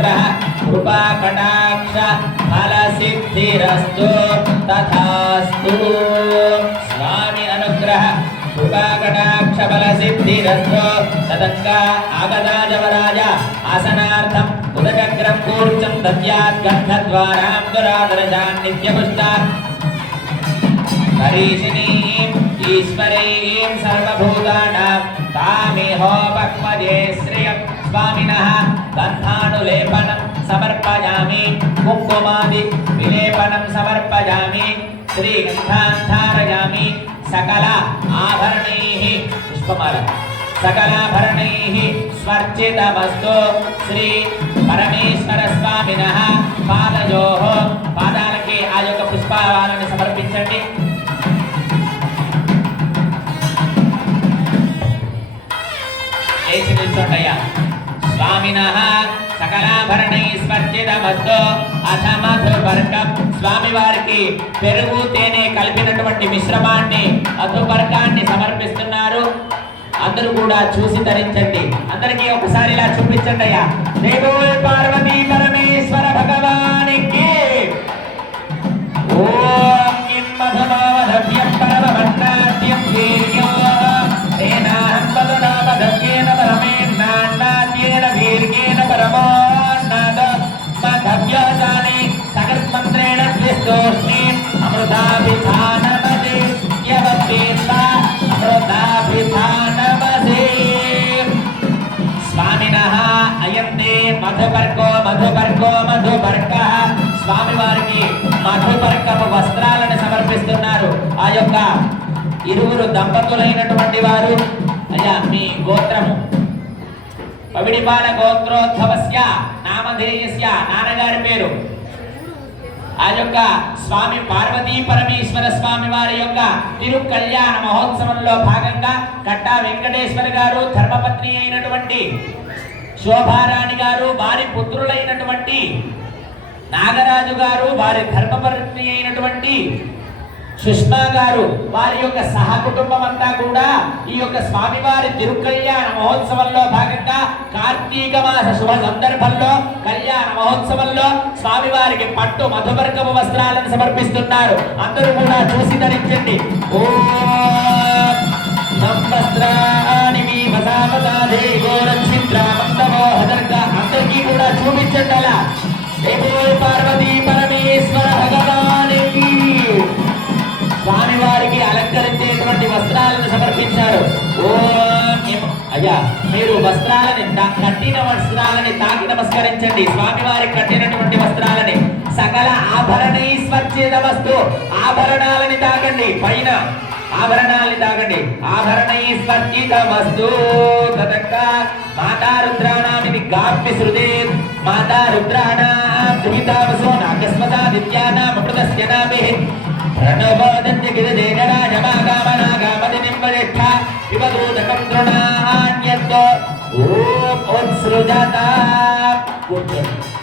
అనుగ్రహ కృపా కటాక్ష ఫల సిద్ధిరస్తు తథాస్తు. స్వామి అనుగ్రహ కృపా కటాక్ష ఫల సిద్ధిరస్తు తదంగా ఆగదాజవరాజ ఆసనార్థం ఉదకగ్రం కూర్చం దద్యాత్ గంధద్వారాం దురాదర్శాన్ నిత్యపుష్ట హరీషిణీం ఈశ్వరీం సర్వభూతానాం తామిహో భక్మజే శ్రియం స్వామినః గంధానులేపనం సమర్పయామి. కుంకుమాది విలేపనం సమర్పయామి. శ్రీగంధాన్ ధారయామి సకల ఆభరణైః పుష్పమాల. సకలాభరణైః స్వర్చితమస్తు శ్రీ పరమేశ్వర స్వామినః పాదయోః పాదాలకి ఆ యొక్క పుష్పాలను సమర్పించండి. లేచి నిల్చోండయ్యా. స్వామినః సకలాభరణై స్వర్జితమస్తు అథ మధుపర్కం స్వామి వారికి పెరుగు తేనె కలిపినటువంటి మిశ్రమాన్ని అధుపర్కాన్ని సమర్పిస్తున్నారు. అందరూ కూడా చూసి ధరించండి అందరికీ ఒకసారి ఇలా చూపించండి అయ్యా. పార్వతీ సకృత్మంత్రేణ ద్విస్తోష్మి అమృతాభిధానమదే యవతీర్థ అమృతాభిధానమదే స్వామినః అయంతే మధుపర్కో మధుపర్కో మధుపర్క స్వామి వారికి మధుపర్కపు వస్త్రాలను సమర్పిస్తున్నారు ఆ యొక్క ఇరువురు దంపతులైనటువంటి వారు. అయ్యా మీ గోత్రము. పవిడిపాల గోత్రోద్భవస్య నామధేయస్య నాన్నగారి పేరు. ఆ యొక్క స్వామి పార్వతీ పరమేశ్వర స్వామి వారి యొక్క తిరు కళ్యాణ మహోత్సవంలో భాగంగా కట్టా వెంకటేశ్వర గారు ధర్మపత్ని అయినటువంటి శోభారాణి గారు వారి పుత్రులైనటువంటి నాగరాజు గారు వారి ధర్మపత్ని అయినటువంటి సుష్మా గారు వారి యొక్క సహకుటుంబం అంతా కూడా ఈ యొక్క స్వామివారి తిరుకల్యాణ మహోత్సవంలో భాగంగా కార్తీక మాస శుభ సందర్భంలో కళ్యాణ మహోత్సవంలో స్వామివారికి పట్టు మధువర్గపు వస్త్రాలను సమర్పిస్తున్నారు. అందరూ కూడా చూసి ధరించండి. ఓం అందరికీ కూడా చూపించండి అలా. పార్వతీ పరమేశ్వర భగవానికి స్వామివారికి అలంకరించేటువంటి వస్త్రాలను సమర్పించారు. ఓ అయ్యా మీరు వస్త్రాలని కట్టిన వస్త్రాలని తాకి నమస్కరించండి. స్వామివారికి కట్టినటువంటి వస్త్రాలని సకల ఆభరణైశ్వర్చిత వస్తు ఆభరణాలని తాకండి. పైన ఆభరణాలని తాకండి. ఆభరణైశ్వర్చిత వస్తు మాతా రుద్రాణామిది గాప్య శృదే మాతా రుద్రాణాం దుహితావసో నాగస్మదాదిత్యానాం అమృతస్య నాభిః ప్రణవ और सृजाता पुत्र